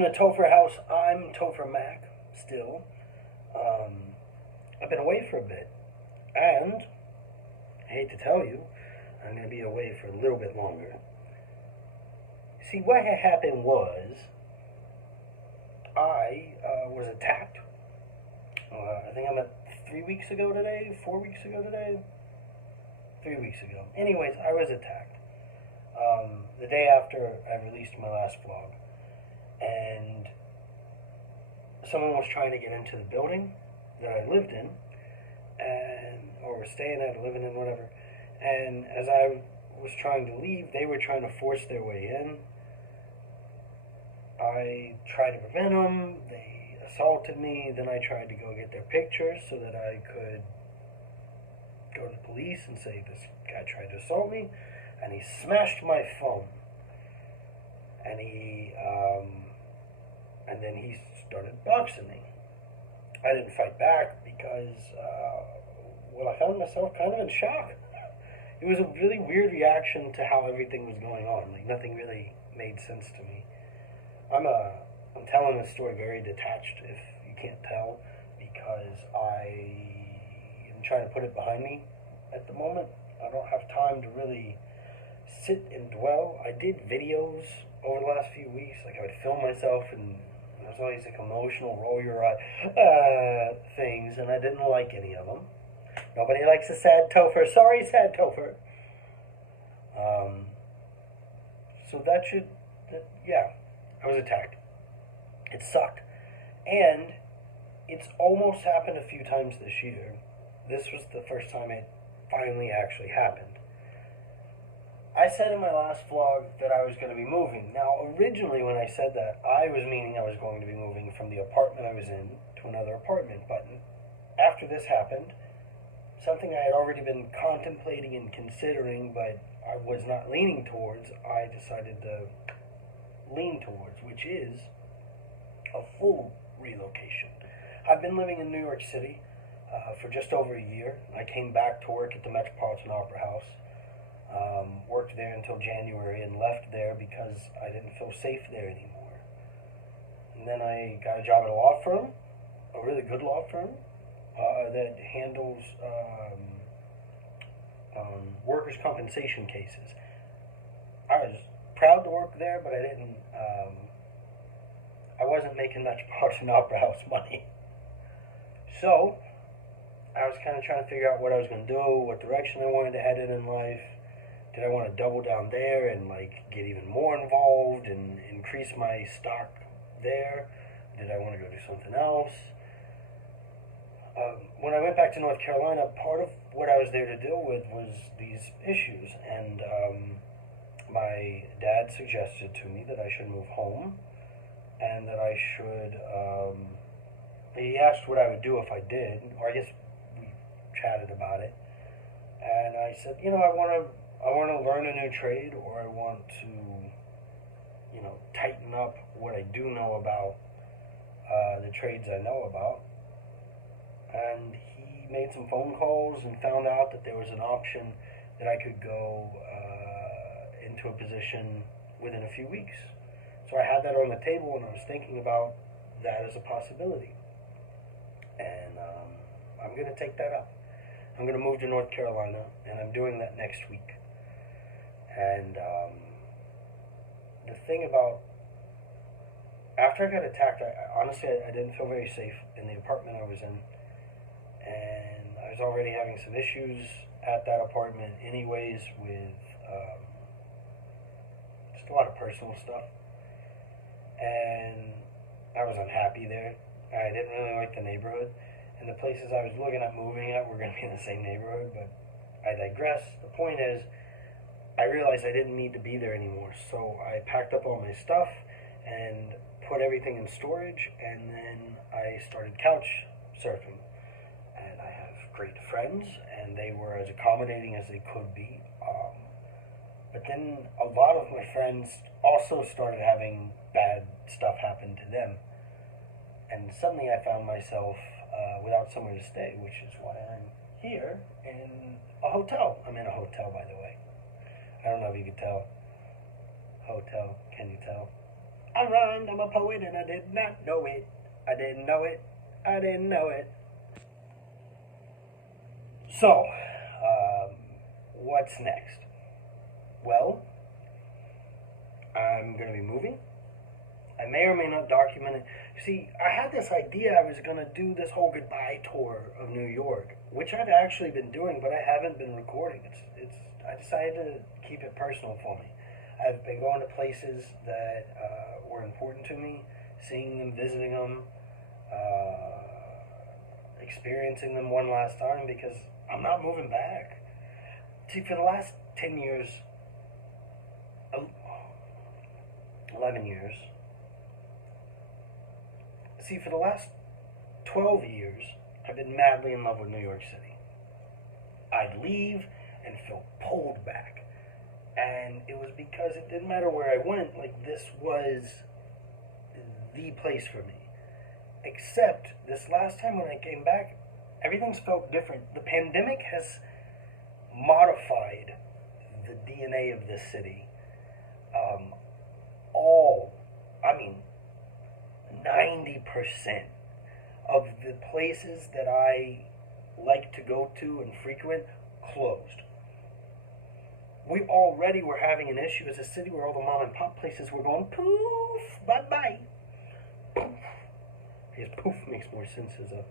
From the Topher house, I'm Topher Mac, still. I've been away for a bit, and I hate to tell you, I'm going to be away for a little bit longer. See, what had happened was, I was attacked. I think I'm at 3 weeks ago today, 4 weeks ago today, 3 weeks ago. Anyways, I was attacked. The day after I released my last vlog. And someone was trying to get into the building that I lived in, or was staying at, or living in, whatever. And as I was trying to leave, they were trying to force their way in. I tried to prevent them. They assaulted me. Then I tried to go get their pictures so that I could go to the police and say this guy tried to assault me. And he smashed my phone. And then he started boxing me. I didn't fight back because, I found myself kind of in shock. It was a really weird reaction to how everything was going on. Like, nothing really made sense to me. I'm telling this story very detached, if you can't tell, because I am trying to put it behind me at the moment. I don't have time to really sit and dwell. I did videos over the last few weeks. Like, I would film myself, and there was all these like emotional roll your eye things, and I didn't like any of them. Nobody likes a sad Topher. Sorry, sad Topher. Yeah, I was attacked. It sucked. And it's almost happened a few times this year. This was the first time it finally actually happened. I said in my last vlog that I was going to be moving. Now, originally when I said that, I was meaning I was going to be moving from the apartment I was in to another apartment. But after this happened, something I had already been contemplating and considering, but I was not leaning towards, I decided to lean towards, which is a full relocation. I've been living in New York City for just over a year. I came back to work at the Metropolitan Opera House. Worked there until January and left there because I didn't feel safe there anymore. And then I got a job at a law firm, a really good law firm, that handles workers' compensation cases. I was proud to work there, but I wasn't making Metropolitan Opera House money. So, I was kind of trying to figure out what I was going to do, what direction I wanted to head in life. Did I want to double down there and get even more involved and increase my stock there? Did I want to go do something else? When I went back to North Carolina, part of what I was there to deal with was these issues, and my dad suggested to me that I should move home, and that I should, he asked what I would do if I did, or I guess we chatted about it, and I said, I want to learn a new trade, or I want to, tighten up what I do know about the trades I know about. And he made some phone calls and found out that there was an option that I could go into a position within a few weeks. So I had that on the table, and I was thinking about that as a possibility. And I'm going to take that up. I'm going to move to North Carolina, and I'm doing that next week. And the thing about, after I got attacked, honestly, I didn't feel very safe in the apartment I was in. And I was already having some issues at that apartment anyways with just a lot of personal stuff. And I was unhappy there. I didn't really like the neighborhood. And the places I was looking at moving at were going to be in the same neighborhood, but I digress. The point is, I realized I didn't need to be there anymore. So I packed up all my stuff and put everything in storage, and then I started couch surfing. And I have great friends, and they were as accommodating as they could be. But then a lot of my friends also started having bad stuff happen to them. And suddenly I found myself without somewhere to stay, which is why I'm here in a hotel. I'm in a hotel, by the way. I don't know if you could tell. Hotel, can you tell? I rhymed, I'm a poet, and I did not know it. I didn't know it. I didn't know it. So, what's next? Well, I'm going to be moving. I may or may not document it. See, I had this idea I was going to do this whole goodbye tour of New York, which I've actually been doing, but I haven't been recording. I decided to keep it personal for me. I've been going to places that were important to me, seeing them, visiting them, experiencing them one last time, because I'm not moving back. See, for the last 10 years, 11 years, see, for the last 12 years, I've been madly in love with New York City. I'd leave and feel pulled back. And it was because it didn't matter where I went, like, this was the place for me. Except this last time when I came back, everything's felt different. The pandemic has modified the DNA of this city. I mean, 90% of the places that I like to go to and frequent closed. We already were having an issue as a city where all the mom and pop places were going poof, bye bye. Poof. I guess poof makes more sense as a.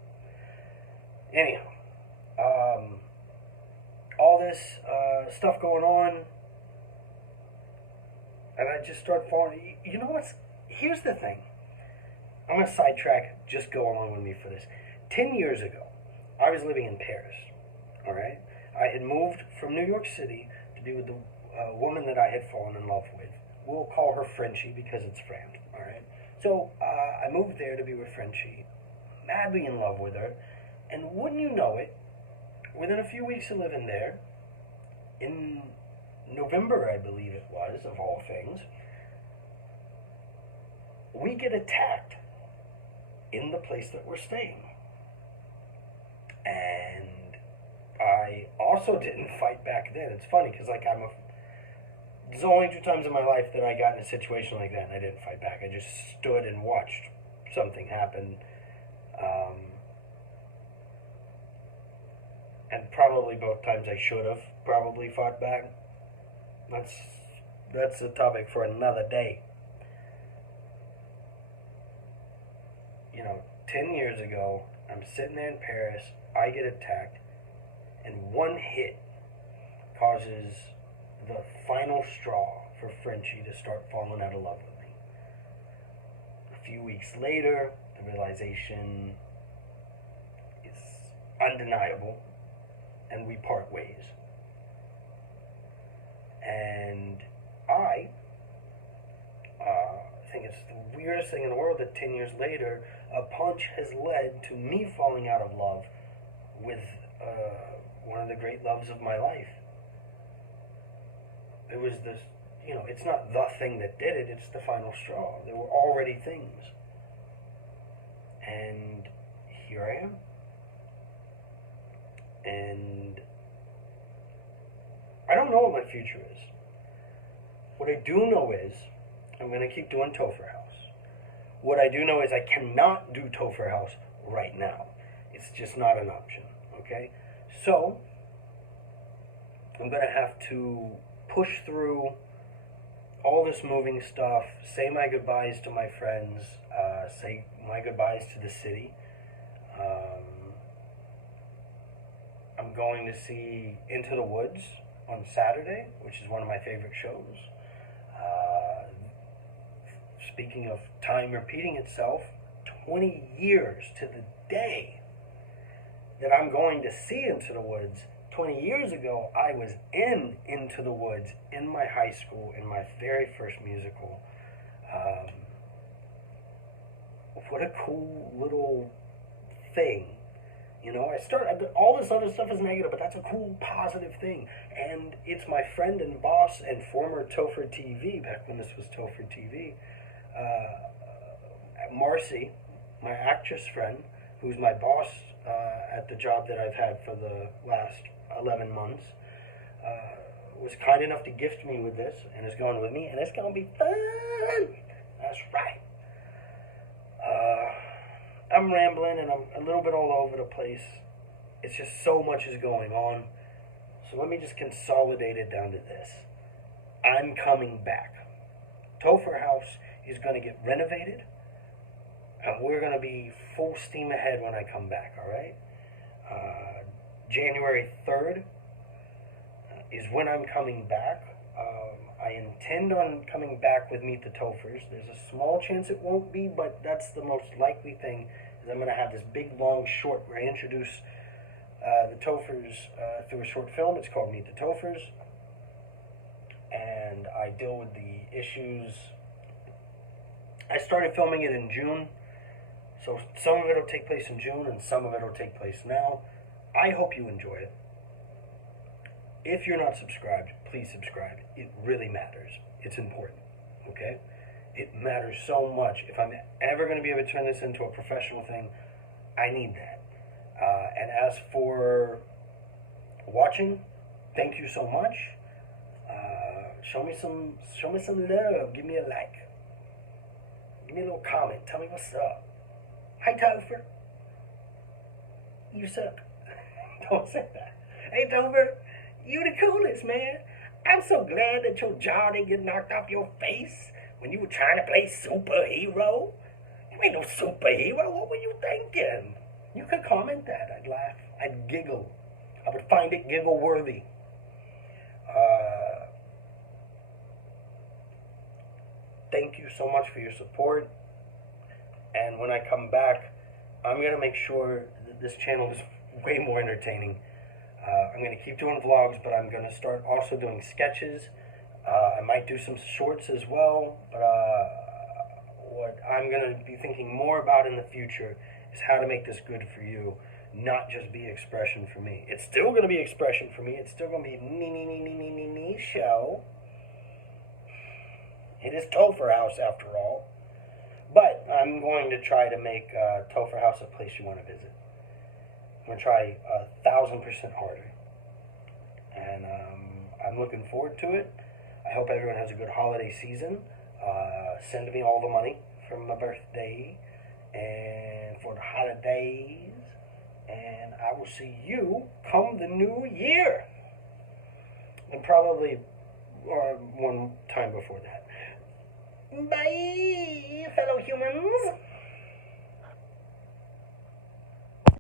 Anyhow, all this stuff going on, and I just start falling. You know what's? Here's the thing. I'm going to sidetrack, just go along with me for this. 10 years ago, I was living in Paris, all right? I had moved from New York City to be with the woman that I had fallen in love with. We'll call her Frenchie because it's France, all right? So I moved there to be with Frenchie, madly in love with her, and wouldn't you know it, within a few weeks of living there, in November, I believe it was, of all things, we get attacked in the place that we're staying. And I also didn't fight back then. It's funny because, like, there's only 2 times in my life that I got in a situation like that and I didn't fight back. I just stood and watched something happen. And probably both times I should have probably fought back. That's a topic for another day. 10 years ago, I'm sitting there in Paris, I get attacked, and one hit causes the final straw for Frenchie to start falling out of love with me. A few weeks later, the realization is undeniable, and we part ways. And I think it's the weirdest thing in the world that 10 years later, a punch has led to me falling out of love with one of the great loves of my life. It was this, it's not the thing that did it, it's the final straw. There were already things. And here I am. And I don't know what my future is. What I do know is I'm going to keep doing Topher House. What I do know is I cannot do Topher House right now. It's just not an option, okay? So, I'm going to have to push through all this moving stuff, say my goodbyes to my friends, say my goodbyes to the city. I'm going to see Into the Woods on Saturday, which is one of my favorite shows. Speaking of time repeating itself, 20 years to the day that I'm going to see Into the Woods. 20 years ago, I was in Into the Woods in my high school, in my very first musical. What a cool little thing. All this other stuff is negative, but that's a cool, positive thing. And it's my friend and boss and former Topher TV, back when this was Topher TV, Marcy, my actress friend, who's my boss at the job that I've had for the last 11 months, was kind enough to gift me with this and is going with me, and it's going to be fun. That's right. I'm rambling and I'm a little bit all over the place. It's just so much is going on. So let me just consolidate it down to this. I'm coming back. Topher House is going to get renovated, and we're going to be full steam ahead when I come back, all right? January 3rd is when I'm coming back. I intend on coming back with Meet the Tophers. There's a small chance it won't be, but that's the most likely thing, is I'm going to have this big, long short where I introduce the Tophers through a short film. It's called Meet the Tophers. And I deal with the issues. I started filming it in June, so some of it will take place in June and some of it will take place now. I hope you enjoy it. If you're not subscribed, please subscribe. It really matters. It's important, okay? It matters so much. If I'm ever going to be able to turn this into a professional thing, I need that. And as for watching, thank you so much. Show me some love. Give me a like. Give me a little comment. Tell me what's up. Hi, Topher. You suck. Don't say that. Hey, Topher, you the coolest, man. I'm so glad that your jaw didn't get knocked off your face when you were trying to play superhero. You ain't no superhero. What were you thinking? You could comment that. I'd laugh. I'd giggle. I would find it giggle-worthy. Thank you so much for your support. And when I come back, I'm going to make sure that this channel is way more entertaining. I'm going to keep doing vlogs, but I'm going to start also doing sketches. I might do some shorts as well. But what I'm going to be thinking more about in the future is how to make this good for you, not just be expression for me. It's still going to be expression for me. It's still going to be me show. It is Topher House, after all. But I'm going to try to make Topher House a place you want to visit. I'm going to try 1,000% harder. And I'm looking forward to it. I hope everyone has a good holiday season. Send me all the money from my birthday and for the holidays. And I will see you come the new year. And probably one time before that. Bye, fellow humans.